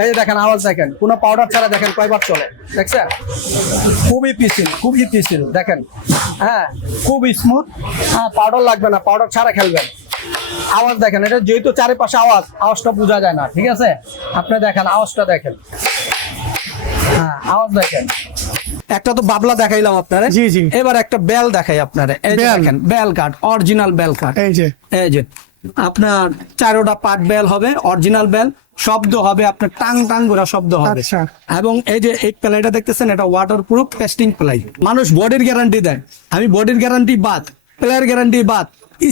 এই যে দেখেন আওয়াজ দেখেন। কোনো পাউডার ছাড়া দেখেন কয়বার চলে। দেখছেন খুবই পিসিল খুবই পিসিল দেখেন। হ্যাঁ খুব স্মুথ হ্যাঁ পাউডার লাগবে না পাউডার ছাড়া খেলবেন। আওয়াজ দেখেন এটা যেহেতু চারিপাশে আওয়াজ আওয়াজটা বোঝা যায় না ঠিক আছে? আপনি দেখেন আওয়াজটা দেখেন। হ্যাঁ আওয়াজ দেখেন। একটা তো বাবলা দেখাইলাম আপনারে। জি, জি। এবার একটা বেল দেখাই আপনারে। এই। দেখেন বেল কাঠ অরিজিনাল বেল কাঠ এই যে। এই যে। আপনার চারোটা পাট বেল হবে অরিজিনাল বেল শব্দ হবে আপনার টাং টাং গোড়া শব্দ হবে। আচ্ছা। এবং এই যে এই প্লাইটা দেখতেছেন এটা ওয়াটার প্রুফ টেস্টিং প্লাই মানুষ বডির গ্যারান্টি দেয়। আমি বডির গ্যারান্টি বাদ প্লেয়ার গ্যারান্টি বাদ।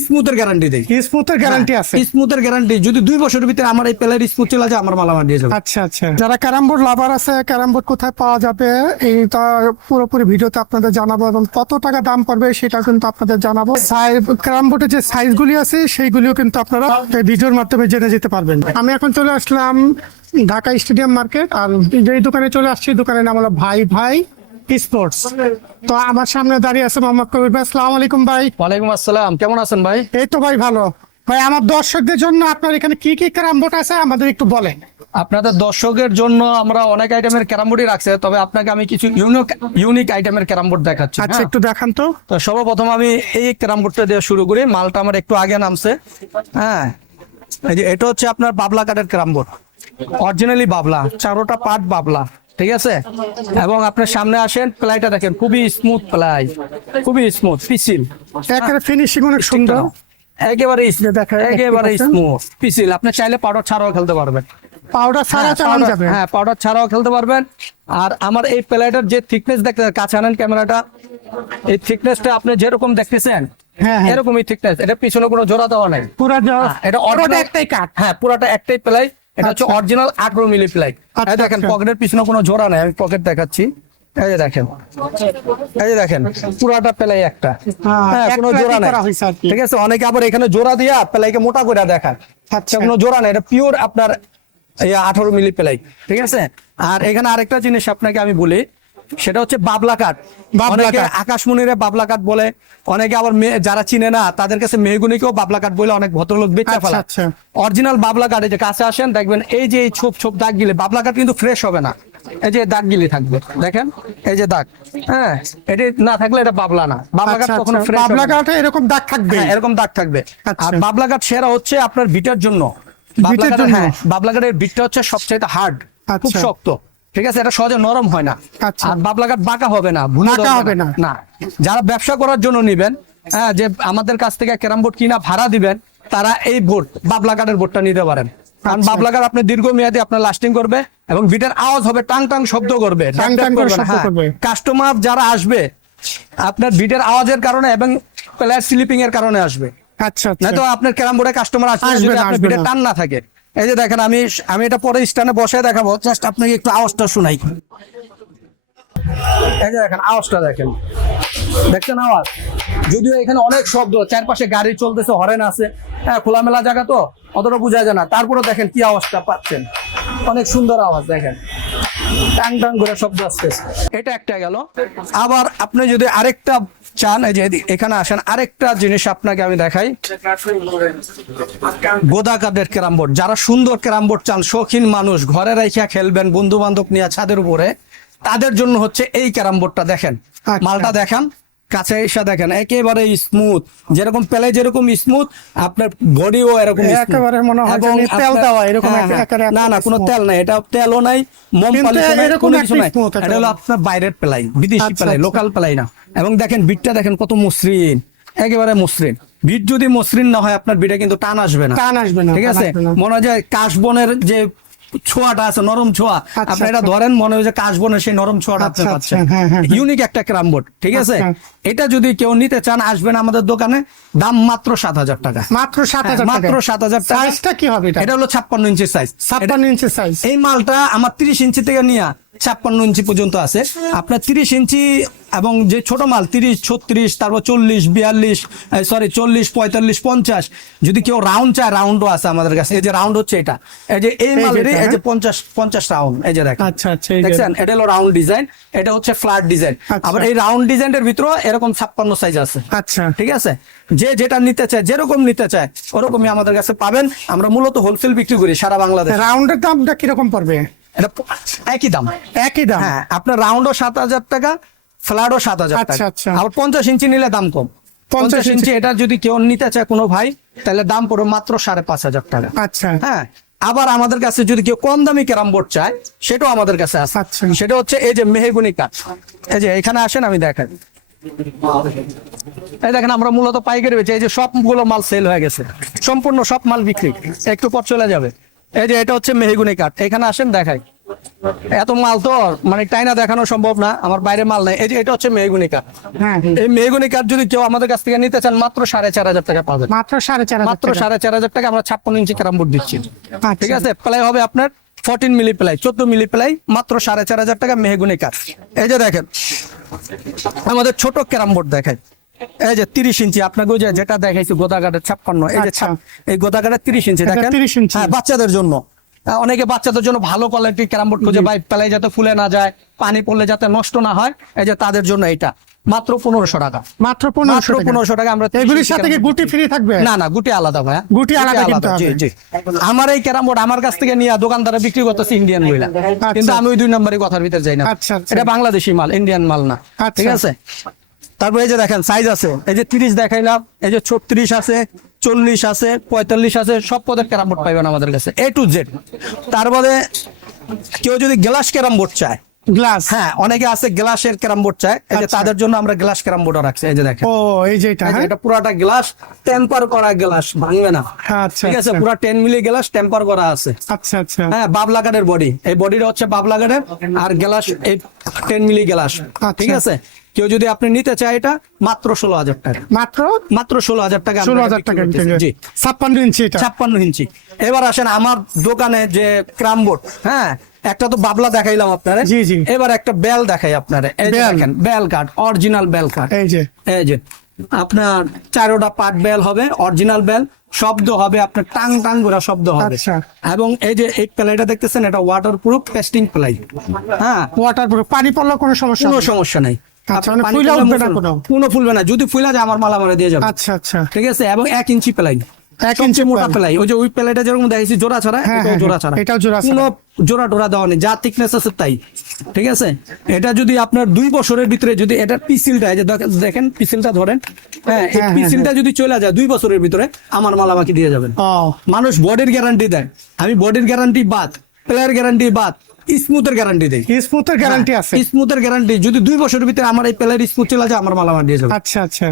স্মুথের গ্যারান্টি দেই। স্মুথের গ্যারান্টি আছে? স্মুথের গ্যারান্টি যদি দুই বছরের ভিতরে আমার এই প্লেয়ার স্মুথ চলে যায় আমার মালামাল দিয়ে যাবে। আচ্ছা আচ্ছা। যারা ক্যারাম বোর্ড লাভার আছে ক্যারাম বোর্ড কোথায় পাওয়া যাবে এইটা পুরোপুরি ভিডিওতে আপনাদের জানাব এবং কত টাকা দাম পড়বে সেটা কিন্তু আপনাদের জানাব। ক্যারাম বোর্ডের যে সাইজ গুলি আছে সেইগুলিও কিন্তু আপনারা ভিডিওর মাধ্যমে জেনে যেতে পারবেন। আমি এখন চলে আসলাম ঢাকা স্টেডিয়াম মার্কেট আর যেই দোকানে চলে আসছি দোকানের নাম হলো ভাই ভাই। স্পোর্টস তো আমার সামনে দাঁড়িয়ে আছে মোহাম্মদ কবির ভাই আসসালামু আলাইকুম ভাই। ওয়ালাইকুম আসসালাম কেমন আছেন ভাই? এই তো ভাই ভালো। ভাই আমার দর্শকদের জন্য আপনার এখানে কি কি ক্যারাম বোর্ড আছে আমাদের একটু বলেন। আপনাদের দর্শকের জন্য আমরা অনেক আইটেমের ক্যারাম বোর্ডই রাখছে তবে আপনাকে আমি কিছু ইউনিক ইউনিক আইটেমের ক্যারাম বোর্ড দেখাচ্ছি আচ্ছা হ্যাঁ? একটু দেখান তো। তো সর্বপ্রথম আমি এই ক্যারাম বোর্ডটা দিয়ে শুরু করি মালটা আমার একটু আগে নামছে হ্যাঁ? এই যে এটা হচ্ছে আপনার বাবলা কাঠের ক্যারাম বোর্ড অরিজিনালি বাবলা চারোটা পাট বাবলা। ঠিক আছে? এবং আপনার সামনে আসেন প্লাইটা দেখেন খুবই স্মুথ প্লাই খুবই স্মুথ পিসিল একেবারে ফিনিশিং অনেক সুন্দর। একেবারে একেবারে স্মুথ পিসিল আপনি চাইলে পাউডার ছাড়াও খেলতে পারবেন। পাউডার ছাড়া হ্যাঁ, চালানো যাবে? হ্যাঁ পাউডার ছাড়াও খেলতে পারবেন। আর আমার এই প্লেটার যে থিকনেস দেখতে কাছে আনেন ক্যামেরাটা এই থিকনেসটা আপনি যেরকম দেখতেছেন হ্যাঁ, হ্যাঁ। এরকমই থিকনেস এটা পিছনে কোনো জোড়া দেওয়া নাই। পুরো হ্যাঁ, এটা পুরোটা একটাই কাঠ হ্যাঁ পুরাটা একটাই প্লাই। এটা হচ্ছে আচ্ছা। অরিজিনাল আঠারো মিলি আচ্ছা, এই দেখেন আচ্ছা। পকেটের পিছনে কোনো জোড়া নাই আমি পকেট দেখাচ্ছি এই যে দেখেন এই যে দেখেন পুরাটা প্লাই একটা হ্যাঁ, হ্যাঁ কোনো জোড়া নাই। ঠিক আছে অনেকে আবার এখানে জোড়া দিয়া প্লাইকে মোটা করে দেখায় আচ্ছা। কোনো জোড়া নাই এটা পিওর আপনার আঠারো মিলি পেলাই ঠিক আছে আর এখানে আরেকটা জিনিস আপনাকে আমি বলি সেটা হচ্ছে বাবলা কাঠ অনেকে আকাশমণিরে বাবলা কাঠ বলে অনেকে আবার যারা চিনে না তাদের কাছে মেহগুনিকেও বাবলা কাঠ বলে অনেক ভদ্রলোক বেচা আচ্ছা, ফেলা। আচ্ছা। অরিজিনাল বাবলা কাঠ এই যে কাছে আসেন দেখবেন এই যে এই ছোপ ছোপ দাগ গিলে বাবলা কাঠ কিন্তু ফ্রেশ হবে না। এই যে দাগ গিলি থাকবে দেখেন এই যে দাগ। হ্যাঁ এটি না থাকলে এটা বাবলা না। বাবলা কাঠ আচ্ছা, কখনো আচ্ছা। ফ্রেশ বাবলা কাঠে এরকম দাগ থাকবে হ্যাঁ, এরকম দাগ থাকবে। আচ্ছা। আর বাবলা কাঠ সেরা হচ্ছে আপনার বিটার জন্য। বাবলা কাঠের- বিটটা হচ্ছে সবচেয়ে হার্ড খুব আচ্ছা। শক্ত। ঠিক আছে? এটা সহজে নরম হয় না। আচ্ছা। আর বাবলা কাঠ বাঁকা হবে না বাঁকা হবে না। না। যারা ব্যবসা করার জন্য নিবেন হ্যাঁ যে আমাদের কাছ থেকে ক্যারাম বোর্ড কিনা ভাড়া দিবেন তারা এই বোর্ড বাবলা কাঠের বোর্ডটা নিতে পারেন। কারণ আচ্ছা। বাবলা কাঠ আপনি দীর্ঘমেয়াদী আপনার লাস্টিং করবে এবং বিটের আওয়াজ হবে টাং টাং শব্দ করবে। কাস্টমার যারা আসবে আপনার বিটের আওয়াজের কারণে এবং প্লেয়ার স্লিপিং এর কারণে আসবে। আচ্ছা না আচ্ছা। তো আপনার ক্যারাম বোর্ডে কাস্টমার আসবে যদি আপনার বিটের টান না থাকে। এই যে দেখেন, আমি আমি এটা পরে স্ট্যান্ডে বসে দেখাবো। জাস্ট আপনাকে একটু আওয়াজটা শোনাই। এই যে দেখেন, আওয়াজটা দেখেন। দেখছেন আওয়াজ? যদিও এখানে অনেক শব্দ, চারপাশে গাড়ি চলতেছে, হরেন আছে। হ্যাঁ খোলামেলা জায়গা তো, অতটা বোঝা যায় না। তারপরে দেখেন কি আওয়াজটা পাচ্ছেন। অনেক সুন্দর আওয়াজ, দেখেন। টাং টাং করে শব্দ আসতেছে। এটা একটা গেল। আবার আপনি যদি আরেকটা চান এই যে এখানে আসেন আরেকটা জিনিস আপনাকে আমি দেখাই। গোদা কাদের ক্যারাম বোর্ড। যারা সুন্দর ক্যারাম বোর্ড চান শৌখিন মানুষ ঘরে রেখে খেলবেন বন্ধু বান্ধব নিয়ে ছাদের উপরে তাদের জন্য হচ্ছে এই ক্যারাম বোর্ডটা দেখেন। আচ্ছা। মালটা দেখান। কাছে এসে দেখেন একেবারে স্মুথ যেরকম পেলে যেরকম স্মুথ আপনার বডিও এরকম একেবারে মনে হয় তেল দেওয়া, এরকম হ্যাঁ, হ্যাঁ। না না কোনো তেল নাই। এটা তেলও নাই মোম পালিশ নাই কোনো কিছু নাই। এটা হলো আপনার বাইরের প্লাই বিদেশি প্লাই। লোকাল প্লাই না। এবং দেখেন বিটটা দেখেন কত মসৃণ। একেবারে মসৃণ। বিট যদি মসৃণ না হয় আপনার বিটা কিন্তু টান আসবে না। টান আসবে না, ঠিক আছে? মনে হয় যে কাশবনের যে ছোঁয়াটা আছে নরম ছোঁয়া। আচ্ছা, আপনি এটা আচ্ছা। ধরেন মনে হয় যে কাশবনের সেই নরম ছোঁয়াটা আপনি আচ্ছা, পাচ্ছেন। আচ্ছা, হ্যাঁ, হ্যাঁ, হ্যাঁ। ইউনিক একটা ক্রাম বোর্ড ঠিক আছে। এটা যদি কেউ নিতে চান আসবেন আমাদের দোকানে দাম মাত্র সাত হাজার টাকা। মাত্র সাত হাজার মাত্র সাত হাজার টাকা। কি হবে এটা? এটা হলো ছাপ্পান্ন ইঞ্চি সাইজ ছাপ্পান্ন ইঞ্চি সাইজ এই মালটা আমার তিরিশ ইঞ্চি থেকে নিয়ে ছাপ্পান্ন ইঞ্চি পর্যন্ত আছে। আপনার তিরিশ ইঞ্চি এবং যে ছোট মাল তিরিশ ছত্রিশ তারপর চল্লিশ বিয়াল্লিশ সরি চল্লিশ পঁয়তাল্লিশ পঞ্চাশ যদি কেউ রাউন্ড চায় রাউন্ডও আছে আমাদের কাছে। এই যে রাউন্ড হচ্ছে এটা। এই যে এই মালের এই যে হ্যাঁ? পঞ্চাশ পঞ্চাশ রাউন্ড এই যে দেখেন। আচ্ছা আচ্ছা দেখছেন? এটা হলো রাউন্ড ডিজাইন এটা হচ্ছে ফ্ল্যাট ডিজাইন আচ্ছা। আবার এই রাউন্ড ডিজাইনের ভিতরে এরকম ছাপ্পান্ন সাইজ আছে। আচ্ছা। ঠিক আছে? যে যেটা নিতে চায় যেরকম নিতে চায় ওরকমই আমাদের কাছে পাবেন। আমরা মূলত হোলসেল বিক্রি করি সারা বাংলাদেশ। রাউন্ডের দামটা কীরকম পড়বে? এটা একই দাম। একই দাম। হ্যাঁ আপনার রাউন্ডও সাত হাজার টাকা ফ্ল্যাটও সাত হাজার আচ্ছা, টাকা। আচ্ছা। আবার পঞ্চাশ ইঞ্চি নিলে দাম কম। পঞ্চাশ ইঞ্চি। ইঞ্চি। এটা যদি কেউ নিতে চায় কোনো ভাই তাহলে দাম পড়বে মাত্র সাড়ে পাঁচ হাজার টাকা। আচ্ছা। হ্যাঁ আবার আমাদের কাছে যদি কেউ কম দামি ক্যারাম বোর্ড চায় সেটাও আমাদের কাছে আছে। আচ্ছা। সেটা হচ্ছে এই যে মেহেগুনি কাঠ। এই যে এখানে আসেন আমি দেখাই। এই দেখেন আমরা মূলত পাইকারি বেচি এই যে সবগুলো মাল সেল হয়ে গেছে। সম্পূর্ণ সব মাল বিক্রি। একটু পর চলে যাবে। এই যে এটা হচ্ছে মেহগুনি কাঠ। এখানে আসেন দেখাই। এত মাল তো মানে টাইনা দেখানো সম্ভব না আমার বাইরে মাল নাই। এই যে এটা হচ্ছে মেহগুনি কাঠ। হ্যাঁ এই মেহগুনি কাঠ যদি কেউ আমাদের কাছ থেকে নিতে চান মাত্র সাড়ে চার হাজার টাকা পাবেন। মাত্র সাড়ে চার মাত্র। সাড়ে চার হাজার টাকা আমরা ছাপ্পান্ন ইঞ্চি ক্যারাম বোর্ড দিচ্ছি। আচ্ছা। ঠিক আছে? প্লাই হবে আপনার ফোরটিন মিলি প্লাই চোদ্দ মিলি প্লাই মাত্র সাড়ে চার হাজার টাকা মেহগুনি কাঠ। এই যে দেখেন আমাদের ছোট ক্যারাম বোর্ড দেখাই। এই যে তিরিশ ইঞ্চি আপনাকে যে যেটা দেখাইছি গোদাগাটের ছাপ্পান্ন এই যে আচ্ছা। এই গোদাগাটের তিরিশ ইঞ্চি দেখেন? 30 ইঞ্চি। হ্যাঁ বাচ্চাদের জন্য। অনেকে বাচ্চাদের জন্য ভালো কোয়ালিটির ক্যারাম বোর্ড খুঁজে পায় প্লাই যাতে ফুলে না যায় পানি পড়লে যাতে নষ্ট না হয় এই যে তাদের জন্য এটা। মাত্র পনেরোশো টাকা। মাত্র পনেরোশো পনেরোশো টাকা আমরা 30 এগুলির সাথে কি গুটি ফ্রি থাকবে? না না গুটি আলাদা ভাইয়া। গুটি আলাদা কিনতে জি হবে। জি। আমার এই ক্যারাম বোর্ড আমার কাছ থেকে নিয়ে দোকানদারে বিক্রি করতেছে ইন্ডিয়ান মহিলা। কিন্তু আমি ওই দুই নম্বরের কথার ভিতরে যাই না। আচ্ছা, আচ্ছা। এটা বাংলাদেশি মাল ইন্ডিয়ান মাল না। আচ্ছা। ঠিক আছে? তারপর এই যে দেখেন সাইজ আছে। এই যে তিরিশ দেখাইলাম এই যে ছত্রিশ আছে চল্লিশ আছে পঁয়তাল্লিশ আছে সব পদের ক্যারাম বোর্ড পাইবেন আমাদের কাছে এ টু জেড তারপরে কেউ যদি গ্লাস ক্যারাম বোর্ড চায় গ্লাস হ্যাঁ অনেকে আছে গ্লাসের ক্যারাম বোর্ড চায় এই যে আচ্ছা। তাদের জন্য আমরা গ্লাস ক্যারাম বোর্ডও রাখছি এই যে দেখেন। ও এই যে এটা হ্যাঁ? এটা পুরাটা গ্লাস টেম্পার করা গ্লাস ভাঙবে না। আচ্ছা, ঠিক আছে আচ্ছা। পুরা টেন মিলি গ্লাস টেম্পার করা আছে। আচ্ছা আচ্ছা। হ্যাঁ বাবলা কাঠের বডি এই বডিটা হচ্ছে বাবলা কাঠের আর গ্লাস এই টেন মিলি গ্লাস ঠিক আছে? কেউ যদি আপনি নিতে চায় এটা মাত্র ষোলো হাজার টাকা। মাত্র? মাত্র ষোলো হাজার টাকা ষোলো হাজার টাকা জি। ছাপ্পান্ন ইঞ্চি ছাপ্পান্ন ইঞ্চি। এবার আসেন আমার দোকানে যে ক্রামবোর্ড হ্যাঁ? একটা তো বাবলা দেখাইলাম আপনারে। জি, জি। এবার একটা বেল দেখাই আপনারে। এই যে। দেখেন বেল কাঠ অরিজিনাল বেল কাঠ এই যে। এই যে। আপনার চারোটা পাট বেল হবে অরিজিনাল বেল শব্দ হবে আপনার টাং টাং করে শব্দ হবে। আচ্ছা। এবং এই যে এই প্লাইটা দেখতেছেন এটা ওয়াটার প্রুফ পেস্টিং প্লাই হ্যাঁ? ওয়াটার প্রুফ পানি পড়লে কোনো সমস্যা কোনো সমস্যা নাই। কোনো? ফুলবে না। যদি ফুলা যায় আমার মাল আমার দিয়ে যাবে। আচ্ছা আচ্ছা। ঠিক আছে? এবং এক ইঞ্চি প্লাই। এক ইঞ্চি মোটা প্লাই। ওই যে ওই প্লাইটা যেরকম জোড়া ছাড়া হ্যাঁ, এটাও হ্যাঁ, জোড়া হ্যাঁ, ছাড়া। এটাও জোড়া কোনো জোড়া টোড়া দেওয়া নেই। যা থিকনেস আছে তাই। ঠিক আছে? এটা যদি আপনার দুই বছরের ভিতরে যদি এটার পিসিলটা যে দেখেন পিসিলটা ধরেন। হ্যাঁ এই হ্যাঁ, পিসিলটা যদি চলে যায় দুই বছরের ভিতরে আমার মাল আমাকে দিয়ে যাবেন। মানুষ বডির গ্যারান্টি দেয়। আমি বডির গ্যারান্টি বাদ প্লেয়ার গ্যারান্টি বাদ। স্মুথের গ্যারান্টি দেই। স্মুথের গ্যারান্টি আছে। স্মুথের গ্যারান্টি যদি দুই বছরের ভিতরে আমার এই প্লেয়ার স্মুথ চলে যায় আমার মালামাল দিয়ে যাবে। আচ্ছা আচ্ছা।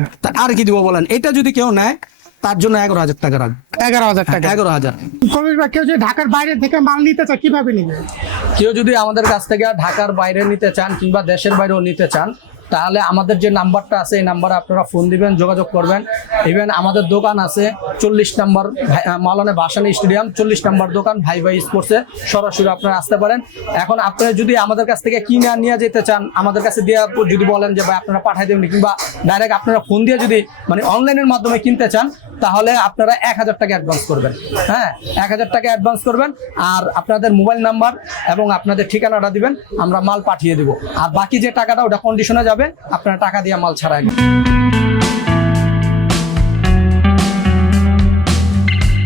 আর কি দিব বলেন? এটা যদি কেউ নেয় তার জন্য এগারো হাজার টাকা রাখবে। এগারো হাজার টাকা। এগারো হাজার। ভাই কেউ যদি ঢাকার বাইরে থেকে মাল নিতে চায় কীভাবে নিবে? কেউ যদি আমাদের কাছ থেকে ঢাকার বাইরে নিতে চান কিংবা দেশের বাইরেও নিতে চান তাহলে আমাদের যে নাম্বারটা আছে, এই নাম্বারে আপনারা ফোন দিবেন, যোগাযোগ করবেন। ইভেন আমাদের দোকান আছে চল্লিশ নাম্বার মালানে ভাসানি স্টেডিয়াম, চল্লিশ নাম্বার দোকান ভাই ভাই স্পোর্টসে সরাসরি আপনারা আসতে পারেন। এখন আপনারা যদি আমাদের কাছ থেকে কিনে নিয়ে যেতে চান, আমাদের কাছে পর যদি বলেন যে, ভাই, আপনারা পাঠাই দেবেন কিংবা ডাইরেক্ট আপনারা ফোন দিয়ে যদি মানে অনলাইনের মাধ্যমে কিনতে চান তাহলে আপনারা এক হাজার টাকা অ্যাডভান্স করবেন। হ্যাঁ এক হাজার টাকা অ্যাডভান্স করবেন আর আপনাদের মোবাইল নাম্বার এবং আপনাদের ঠিকানাটা দিবেন, আমরা মাল পাঠিয়ে দেবো। আর বাকি যে টাকাটা ওটা কন্ডিশনে যাবে, আপনারা টাকা দিয়ে মাল ছাড়াই